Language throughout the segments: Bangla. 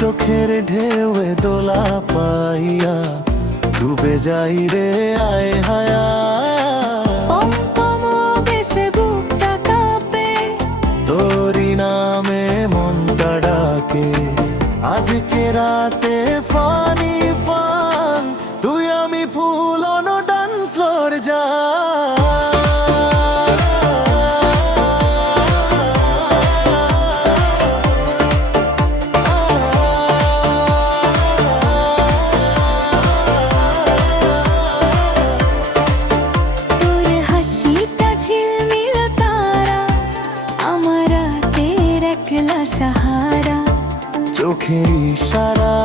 চোখের ঢেউয়ে দোলা পাইয়া ডুবে যাই রে আয় হায়া। পম বেশে বুকটা কাঁপে, তোরি নামে মনটা ডাকে। আজকে রাতে ফানি ফান, তুই আমি ফুল অন ডান্স ফ্লোর যা। তোর হাসিটা ঝিলমিল তারা, আমার রাতের একলা সাহারা। চোখে ইশারা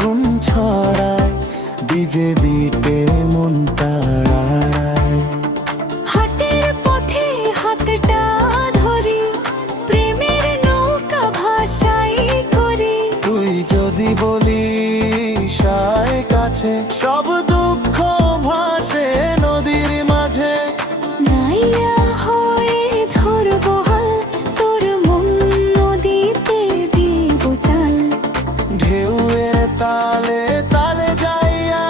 গুম ছড়ায়, ডিজে বিটে মন তাড়ায়। হাটের পথে হাতটা ধরি, প্রেমের নৌকা ভাষাই করি। তুই যদি বলিস আয় কাছে, সব দুঃখ ভাসে নদীর মাঝে। নাইয়া হয়ে ধরবো হাল, তোর মন নদীতে দিব চাল। ঢেউয়ের তালে তালে যাইয়া,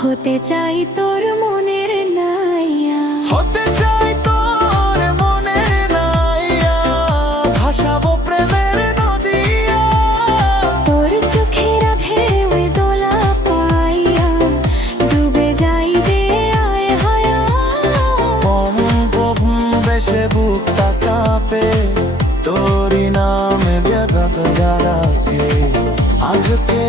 হতে চাই তোর মনের নাইয়া। হতে চাই তোর মনে নাইয়া, ভাসাবো প্রেমের নদিয়া। তোর চোখের ঢেউয়ে দোলা পাইয়া ডুবে যাই রে আয় হায়া। পম পম বেশে বুকটা কাঁপে, তোরি নামে বেদা রাখে। আজকে